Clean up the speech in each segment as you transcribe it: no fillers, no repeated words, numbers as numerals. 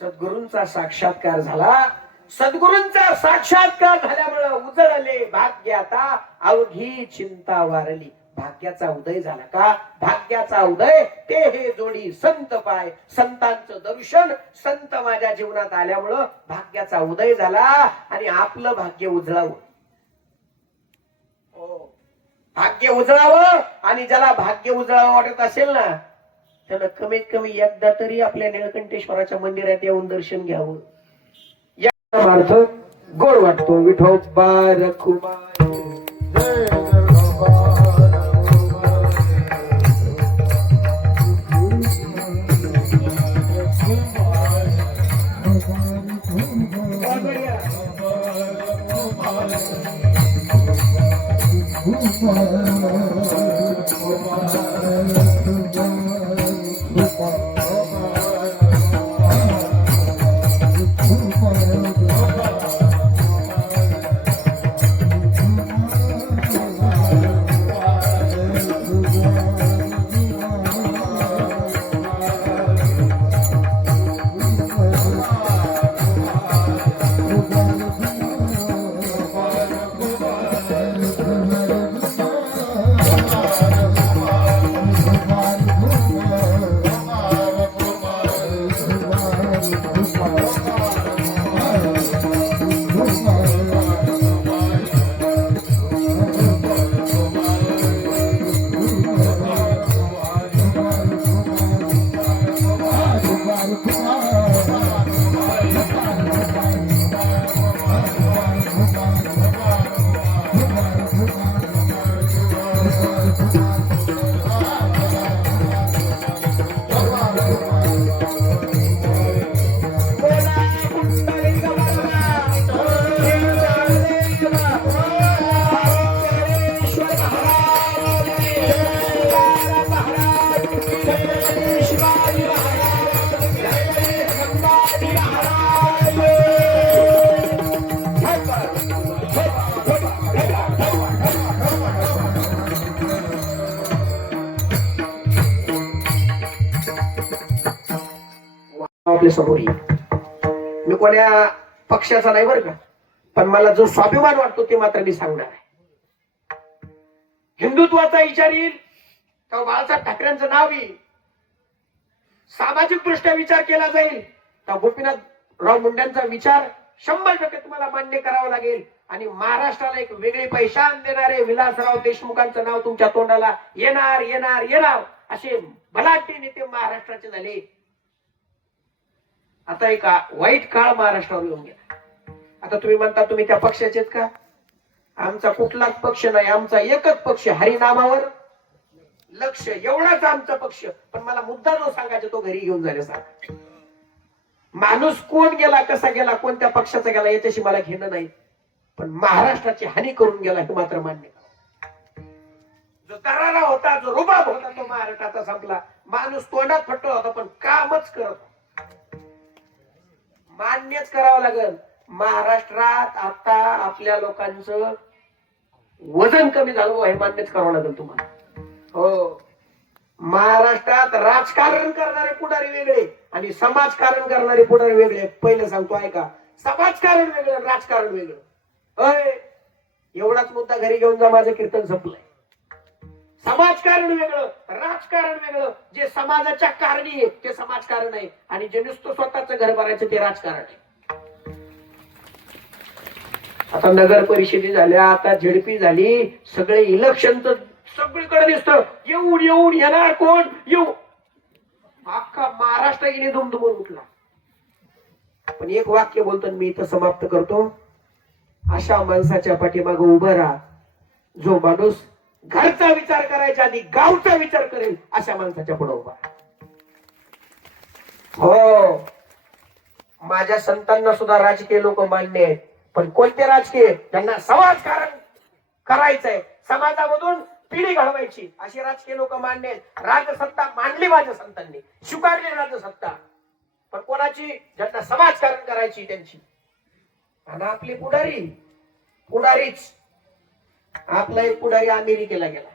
सद्गुरूंचा साक्षात्कार झाला. सद्गुरूंचा साक्षात्कार झाल्यामुळे उजळले भाग्य, आता अवघी चिंता वारली. भाग्याचा उदय झाला का? भाग्याचा उदय ते हे जोडी संत पाय. संतांचं दर्शन, संत माझ्या जीवनात आल्यामुळं भाग्याचा उदय झाला आणि आपलं भाग्य उजळावं. भाग्य उजळावं आणि ज्याला भाग्य उजळावं वाटत असेल ना, त्यानं कमीत कमी एकदा तरी आपल्या निळकंठेश्वराच्या मंदिरात येऊन दर्शन घ्यावं. या अर्थ गोड वाटतो. विठोबा रखुमाई जय आपल्या समोर येईल. मी कोण्या पक्षाचा नाही बरं का, पण मला जो स्वाभिमान वाटतो ते मात्र मी सांगणार आहे. हिंदुत्वाचा विचार येईल तर बाळासाहेब ठाकरेंचं नाव येईल. सामाजिक दृष्ट्या विचार केला जाईल तर गोपीनाथराव मुंडेंचा विचार 100% तुम्हाला मान्य करावा लागेल. आणि महाराष्ट्राला एक वेगळी पहिचान देणारे विलासराव देशमुखांचं नाव तुमच्या तोंडाला येणार येणार येणार. असे बलाढ्य नेते महाराष्ट्राचे झाले. आता एक वाईट काळ महाराष्ट्रावर येऊन गेला. आता तुम्ही म्हणता तुम्ही त्या पक्षाचेत का? आमचा कुठलाच पक्ष नाही. आमचा एकच पक्ष, हरिनामावर लक्ष, एवढाच आमचा पक्ष. पण मला मुद्दा जो सांगायचा तो घरी घेऊन जाण्याचा. माणूस कोण गेला, कसा गेला, कोणत्या पक्षाचा गेला याच्याशी मला घेणं नाही. पण महाराष्ट्राची हानी करून गेला हे मात्र मान्य. जो दरारा होता, जो रुबाब होता तो महाराष्ट्राचा संपला. माणूस तोंडात फटतो होता पण कामच करत. मान्यच करावं लागेल. महाराष्ट्रात आता आपल्या लोकांचं वजन कमी झालं हे मान्यच करावं लागेल तुम्हाला. हो, महाराष्ट्रात राजकारण करणारे पुढारी वेगळे आणि समाजकारण करणारे पुढारी वेगळे. पहिलं सांगतो ऐका, समाजकारण वेगळं, राजकारण वेगळं. एवढाच मुद्दा घरी घेऊन जा, माझं कीर्तन संपलंय. समाजकारण वेगळं, राजकारण वेगळं. जे समाजाच्या कारणी आहे ते समाजकारण आहे आणि जे नुसतं स्वतःचं घर भरायचं ते राजकारण आहे. आता नगर परिषदी झाल्या, आता झेडपी झाली, सगळे इलेक्शनच सगळीकडे दिसतं. येऊन येऊन येणार कोण येऊ, अख्खा महाराष्ट्र गेली दुमदुमून उठला. पण एक वाक्य बोलतो मी इथं समाप्त करतो. अशा माणसाच्या पाठीमागे उभं राहा जो माणूस घरचा विचार करायच्या आधी गावचा विचार करेल अशा माणसाच्या पुढे उभा. हो, माझ्या संतांना सुद्धा राजकीय लोक मान्य आहेत, पण कोणते राजकीय? त्यांना समाजकारण करायचंय, समाजामधून पिढी घडवायची, अशी राजकीय लोक मान्य आहेत. राजसत्ता मांडली माझ्या संतांनी, स्वीकारली राजसत्ता, पण कोणाची? ज्यांना समाजकारण करायची त्यांची. आणि आपले पुढारीच. आपला एक पुढारी अमेरिकेला गेला.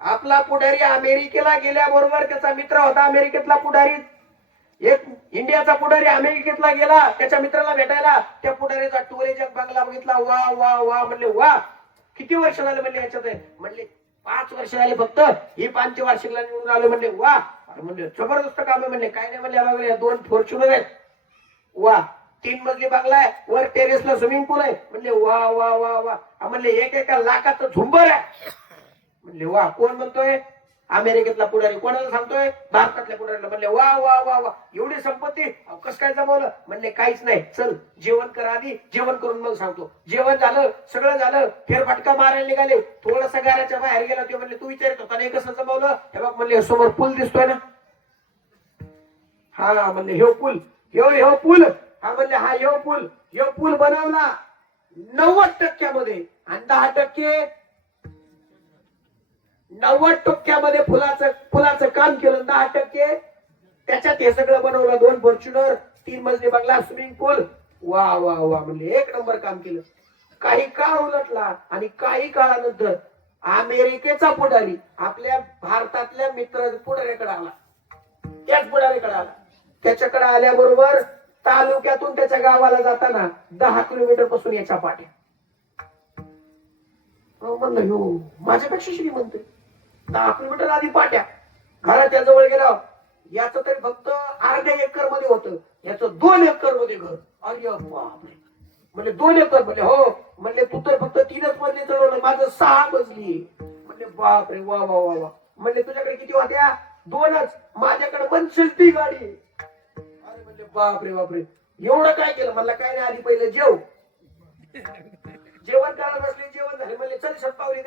आपला पुढारी अमेरिकेला गेल्याबरोबर त्याचा मित्र होता अमेरिकेतला पुढारी. एक इंडियाचा पुढारी अमेरिकेतला गेला त्याच्या मित्राला भेटायला. त्या पुढारीचा टोरेजक बंगला बघितला. वा वा वा म्हणले, वा किती वर्ष झाले म्हणले याच्यात? म्हणले 5 वर्ष झाले फक्त, ही 5 वार्षिकला निवडून आले म्हणले. वा म्हणले जबरदस्त काम आहे म्हणले. काय नाही म्हणले, 2 फॉर्च्युनर आहेत. वा 3 मजली बंगला आहे, वर टेरेसला स्विमिंग पूल आहे म्हणले. वा वा वा वा म्हणले, एका लाखाचं झुंबर आहे म्हणले. वा कोण म्हणतोय? अमेरिकेतला पुढारी. कोणाला सांगतोय? भारतातल्या पुढारीला. म्हणले वा वा वा वा एवढी संपत्ती कसं काय जमवलं? म्हणले काहीच नाही, चल जेवण कर आधी, जेवण करून मग सांगतो. जेवण झालं, सगळं झालं, फेरफटका मारायला निघाले. थोडस घराच्या बाहेर गेला. ते म्हणले तू विचारत होता नाही कसं जमवलं? हे बघ म्हणले, समोर पूल दिसतोय ना? हा म्हणले ह्यो पूल, ह्यो पूल. हा म्हणले हा ह्यो पूल बनवला 90% आणि 10% 90% फुलाचं काम केलं. 10% त्याच्यात हे सगळं बनवलं. 2 फॉर्च्युनर, 3 मजली बंगला, स्विमिंग पूल. वा वा वा म्हणले, एक नंबर काम केलं. काही काळ उलटला आणि काही काळानंतर अमेरिकेचा पुढारी आपल्या भारतातल्या मित्र पुढाऱ्याकडे आला. त्याच पुढाऱ्याकडे आला. त्याच्याकडे आल्याबरोबर तालुक्यातून त्याच्या गावाला जाताना 10 किलोमीटर पासून याच्या पाट्या. म्हणलं ह्यो माझ्यापेक्षा श्रीमंत, 10 किलोमीटर आधी पाट्या. घराच्या जवळ गेला. याचं तरी फक्त अर्ध्या एकर मध्ये होतं, याचं 2 एकर मध्ये घर. अरे बापरे म्हणले 2 एकर. म्हणले हो. म्हणले तू तर फक्त 3च मजली चढवलं, माझं 6 मजली. म्हणले बापरे वा वा वा वा. म्हणले तुझ्याकडे किती होत्या? 2च. माझ्याकडे बनशील ती गाडी. अरे म्हणले बापरे बापरे एवढं काय केलं? म्हणलं काय नाही, आधी पहिलं जेवण करायला बसले. जेवण झाले. म्हणले चल शतपावली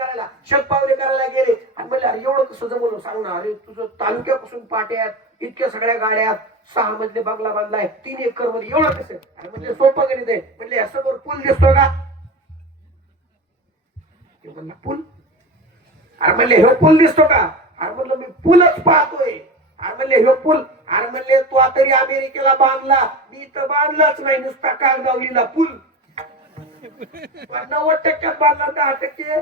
करायला गेले. आणि म्हणले अरे एवढं कसं जमवलं सांग ना? अरे तुझं तालुक्यापासून पाट्यात, इतक्या सगळ्या गाड्यात, 6 मधले बंगला बांधलाय, 3 एकर मध्ये, एवढं कसं? अरे म्हणजे सोपं गणित आहे. म्हणले असं वर पूल दिसतोय का? म्हणला पूल. अरे म्हणले हे पूल दिसतो का? अरे म्हणलं मी पूलच पाहतोय. अरे म्हणले हे पूल. अरे म्हणले तू तरी अमेरिकेला बांधला, मी तर बांधलाच नाही, नुसता कागदावलीला पूल. 90% बांधला, 10%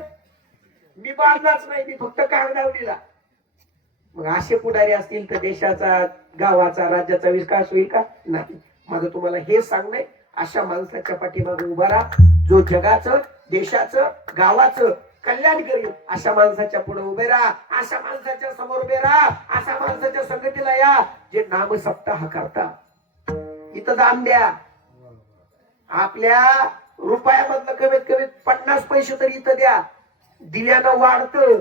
मी बांधलाच नाही, मी फक्त कागदावलीला. मग असे पुढारी असतील तर देशाचा, गावाचा, राज्याचा विकास होईल का? नाही. माझं तुम्हाला हे सांगणं, अशा माणसाच्या पाठीमागे उभा राहा, जो जगाचं, देशाचं, गावाचं कल्याण करेल. अशा माणसाच्या पुढे उभे राहा, अशा माणसाच्या समोर उभे राहा, अशा माणसाच्या संगतीला या जे नाम सप्ताह करता. इथं दान द्या. आपल्या रुपयामधलं कमीत कमी 50 पैसे तरी इथं द्या. दिल्यानं वाढतं.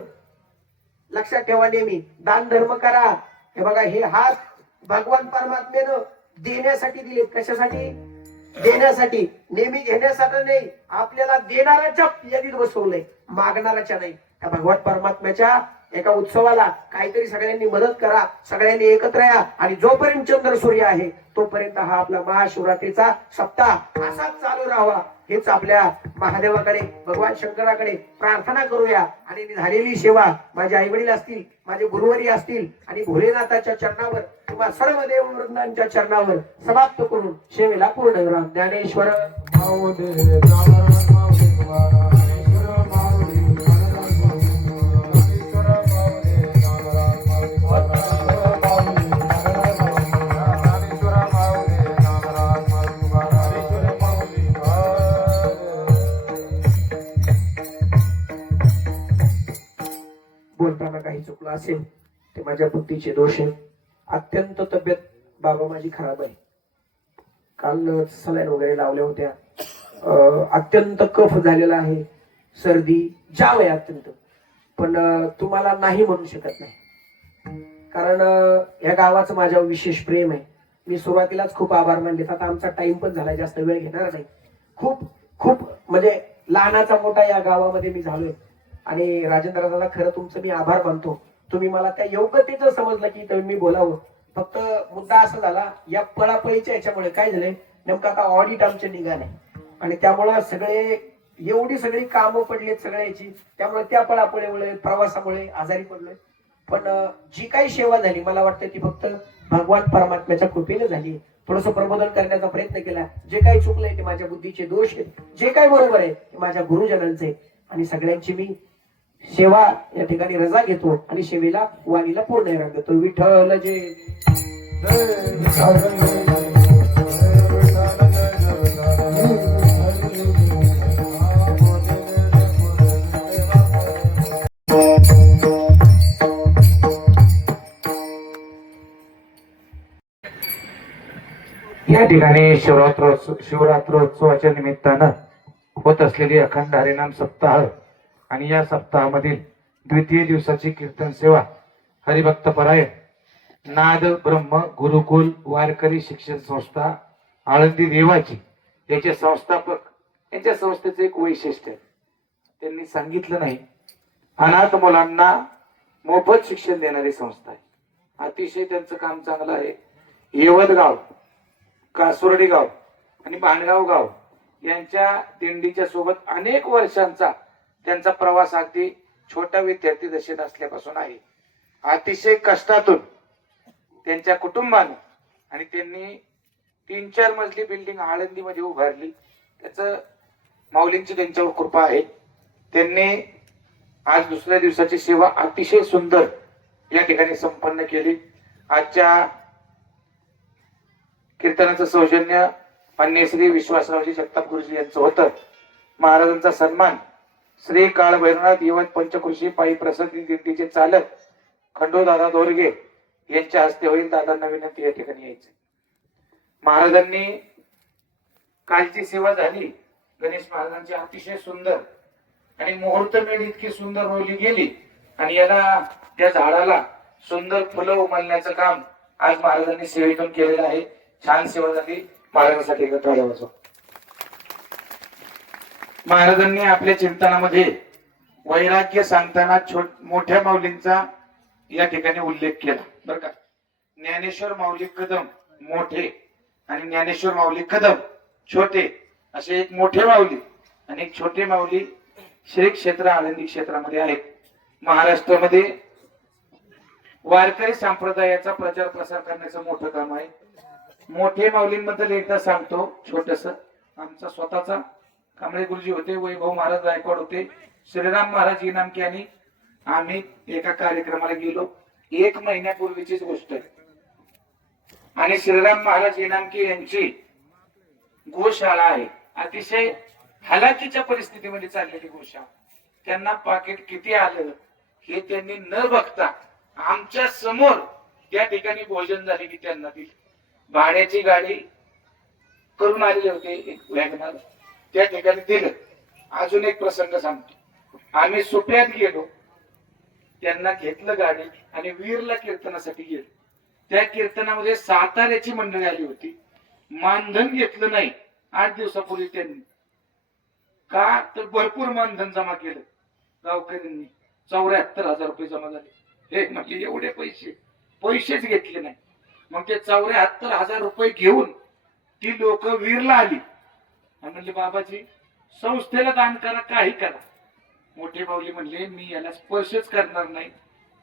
लक्षात ठेवा नेहमी. दान धर्म करा. हे बघा, हे हात भगवान परमात्म्यानं देण्यासाठी दिले. कशासाठी? देण्यासाठी. नेहमी घेण्यासाठी नाही. आपल्याला देणाऱ्याच्या यादीत बसवलंय, मागणाऱ्याच्या नाही. त्या भगवान परमात्म्याच्या एका उत्सवाला काहीतरी सगळ्यांनी मदत करा, सगळ्यांनी एकत्र या. आणि जोपर्यंत चंद्र सूर्य आहे तोपर्यंत हा आपला महाशिवरात्रीचा सप्ताह असाच चालू राहावा, हेच आपल्या महादेवाकडे, भगवान शंकराकडे प्रार्थना करूया. आणि झालेली सेवा माझे आई वडील असतील, माझे गुरुवारी असतील आणि भोलेनाथाच्या चरणावर किंवा सर्व देववृंदांच्या चरणावर समाप्त करून सेवेला पूर्ण करा. ज्ञानेश्वर बोलताना काही चुकलं असेल ते माझ्या बुद्धीचे दोष आहेत. अत्यंत तब्येत बाबा माझी खराब आहे. काल सलाईन वगैरे लावल्या होत्या. अत्यंत कफ झालेला आहे, सर्दी जाव आहे अत्यंत. पण तुम्हाला नाही म्हणू शकत नाही, कारण या गावाचं माझ्यावर विशेष प्रेम आहे. मी सुरुवातीलाच खूप आभार मानले. आता आमचा टाइम पण झालाय, जास्त वेळ घेणार नाही. खूप खूप म्हणजे लहानाचा मोठा या गावामध्ये मी झालोय. आणि राजेंद्र दादा खरं तुमचं मी आभार मानतो. तुम्ही मला त्या योग्यतेचं समजलं की मी बोलावं. फक्त मुद्दा असा झाला या पळापळीच्या याच्यामुळे काय झालंय नेमकं आता ऑडिट आमचे निघाले आणि त्यामुळं सगळे एवढी सगळी कामं पडलीत सगळ्याची, त्यामुळे त्या पळापळीमुळे प्रवासामुळे आजारी पडलोय. पण जी काही सेवा झाली मला वाटतं ती फक्त भगवान परमात्म्याच्या कृपेने झाली. थोडस प्रबोधन करण्याचा प्रयत्न केला. जे काही चुकलंय ते माझ्या बुद्धीचे दोष आहेत, जे काही बरोबर आहे ते माझ्या गुरुजनांचे. आणि सगळ्यांची मी सेवा या ठिकाणी रजा घेतो आणि सेवेला वाणीला पूर्ण रंग देतो. विठ्ठल जे या ठिकाणी शिवरात्रोत्सवाच्या निमित्तानं होत असलेली अखंड हरिनाम सप्ताह आणि या सप्ताहामधील द्वितीय दिवसाची कीर्तन सेवा हरिभक्त परायण नाद ब्रह्म गुरुकुल वारकरी शिक्षण संस्था आळंदी देवाची याचे संस्थापक यांच्या संस्थेचे एक वैशिष्ट्य आहे. त्यांनी सांगितलं नाही, अनाथ मुलांना मोफत शिक्षण देणारी संस्था आहे. अतिशय त्यांचं काम चांगलं आहे. येवदगाव, कासुर्डी गाव आणि भांडगाव गाव यांच्या दिंडीच्या सोबत अनेक वर्षांचा त्यांचा प्रवास अगदी छोटा विद्यार्थी दशेत असल्यापासून आहे. अतिशय कष्टातून त्यांच्या कुटुंबाने आणि त्यांनी 3-4 मजली बिल्डिंग आळंदीमध्ये उभारली. त्याचं माऊलींची त्यांच्यावर कृपा आहे. त्यांनी आज दुसऱ्या दिवसाची सेवा अतिशय सुंदर या ठिकाणी संपन्न केली. आजच्या कीर्तनाचं सौजन्य मान्य श्री विश्वासरावजी जगताप गुरुजी यांचं होतं. महाराजांचा सन्मान श्री काळ भैरवनाथ यवत पंचकृषी पायी प्रसादी दिंडीचे चालक खंडोदादा दोरगे यांच्या हस्ते होईल. दादांना विनंती या ठिकाणी यायचे. महाराजांनी कालची सेवा झाली गणेश महाराजांची अतिशय सुंदर आणि मुहूर्त मेढ इतकी सुंदर रोवली गेली आणि याला त्या झाडाला सुंदर फुलं उमलण्याचं काम आज महाराजांनी सेवेतून केलेलं आहे. छान सेवा झाली. महाराजांसाठी टाळ्या वाजवा. महाराजांनी आपल्या चिंतनामध्ये वैराग्य सांगताना मोठ्या माऊलींचा या ठिकाणी उल्लेख केला बरं का. ज्ञानेश्वर माऊली कदम मोठे आणि ज्ञानेश्वर माऊली कदम छोटे असे एक मोठे माऊली आणि एक छोटे माऊली श्री क्षेत्र आळंदी क्षेत्रामध्ये आहेत. महाराष्ट्रामध्ये वारकरी संप्रदायाचा प्रचार प्रसार करण्याचं मोठं काम आहे. मोठे माऊलींबद्दल एकदा सांगतो छोटस. आमचा स्वतःचा कांबळे गुरुजी होते, वैभव महाराज गायकवाड होते, श्रीराम महाराज इनामके आणि आम्ही एका कार्यक्रमाला गेलो. 1 महिन्यापूर्वीचीच गोष्ट आहे. आणि श्रीराम महाराज इनामके यांची गोशाळा आहे. अतिशय हलाखीच्या परिस्थितीमध्ये चाललेली गोशाळा. त्यांना पाकिट किती आलं हे त्यांनी न बघता आमच्या समोर त्या ठिकाणी भोजन झाले की त्यांना दिली. भाड्याची गाडी करून आलेले होते एक वॅगनर, त्या ठिकाणी दिलं. अजून एक प्रसंग सांगतो. आम्ही सुप्यात गेलो, त्यांना घेतलं गाडी आणि वीरला कीर्तनासाठी गेलो. त्या कीर्तनामध्ये साताऱ्याची मंडळी आली होती. मानधन घेतलं नाही 8 दिवसापूर्वी त्यांनी. का तर भरपूर मानधन जमा केलं गावकऱ्यांनी. 74,000 रुपये जमा झाले. हे म्हणजे एवढे पैसेच घेतले नाही. मग ते 74,000 रुपये घेऊन ती लोक वीरला आली आणि म्हणले बाबाजी संस्थेला दान करा, काही करा. मोठे माऊली म्हणले मी याला स्पर्शच करणार नाही.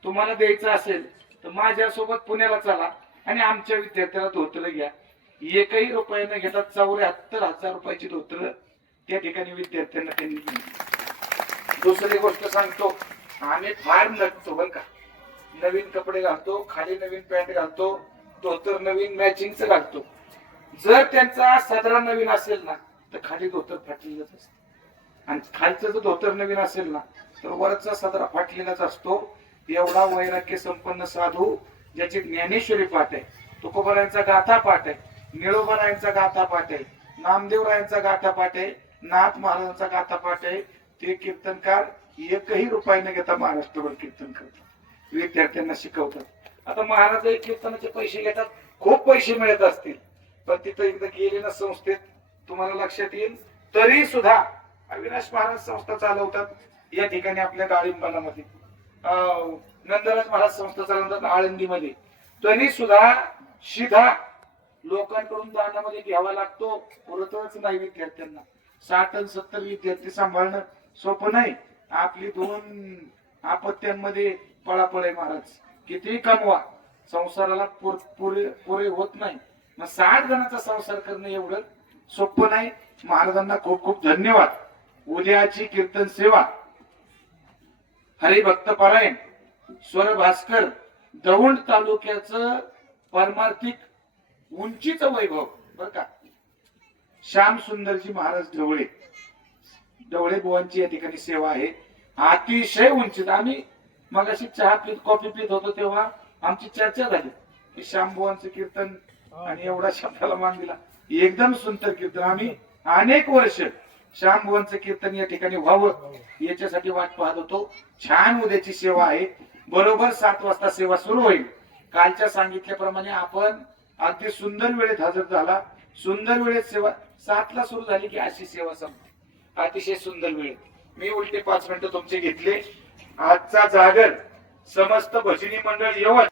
तुम्हाला द्यायचं असेल तर माझ्यासोबत पुण्याला चला आणि आमच्या विद्यार्थ्याला धोतर घ्या. 1ही रुपया न घेता 74,000 रुपयाची धोतर त्या ठिकाणी विद्यार्थ्यांना त्यांनी दिली. दुसरी गोष्ट सांगतो, आम्ही फार नटतो बरं का. नवीन कपडे घालतो, खाली नवीन पॅन्ट घालतो, धोतर नवीन मॅचिंगचं घालतो. जर त्यांचा सदरा नवीन असेल ना तर खाली धोतर फाटलेलंच असतं आणि खालचं जर धोतर नवीन असेल ना तर वरचा सदरा फाटलेलाच असतो. एवढा वैराग्य संपन्न साधू ज्याची ज्ञानेश्वरी पाठ आहे, तुकोबारायांचा गाथा पाठ आहे, निळोबारायांचा गाथा पाठ आहे, नामदेवरायांचा गाथा पाठ आहे, नाथ महाराजांचा गाथा पाठ आहे. ते कीर्तनकार 1ही रुपया न घेता महाराष्ट्रभर कीर्तन करतात, विद्यार्थ्यांना शिकवतात. आता महाराज कीर्तनाचे पैसे घेतात, खूप पैसे मिळत असतील, पण तिथं एकदा गेले ना संस्थेत तुम्हाला लक्षात येईल. तरी सुद्धा अविनाश महाराज संस्था चालवतात. या ठिकाणी आपल्या डाळिंबालामध्ये नंदराज महाराज संस्था चालवतात आळंदीमध्ये, तरी सुद्धा शिधा लोकांकडून दानामध्ये घ्यावा लागतो. पुरतच नाही विद्यार्थ्यांना. 60 आणि 70 विद्यार्थी सांभाळणं सोपं नाही. आपली 2 आपत्त्यांमध्ये पळापळ आहे महाराज. किती कमवा संसाराला पुरे होत नाही. मग 60 जणांचा संसार करणं एवढं सोपं नाही. महाराजांना खूप खूप धन्यवाद. उद्याची कीर्तन सेवा हरिभक्त पारायण स्वर भास्कर दौंड तालुक्याचं परमार्थिक उंचीचं वैभव बर का. श्याम सुंदरजी महाराज ढवळे बुवांची या ठिकाणी सेवा आहे. अतिशय उंचीत. आम्ही मगाशी चहा पीत कॉफी पीत होतो तेव्हा आमची चर्चा झाली की श्याम बुवांचं कीर्तन आणि एवढा शब्दाला मान दिला. एकदम सुंदर कीर्तन. आम्ही अनेक वर्ष श्याम बुवांचं कीर्तन या ठिकाणी व्हावं याच्यासाठी वाट पाहत होतो. छान उद्याची सेवा आहे. बरोबर 7 वाजता सेवा सुरू होईल. कालच्या सांगितल्याप्रमाणे आपण अगदी सुंदर वेळेत हजर झाला. सुंदर वेळेत सेवा 7 ला सुरू झाली की अशी सेवा संपली. अतिशय सुंदर वेळ. मी उलटे 5 मिनिटं तुमचे घेतले. आजचा जागर समस्त भजनी मंडळ येवत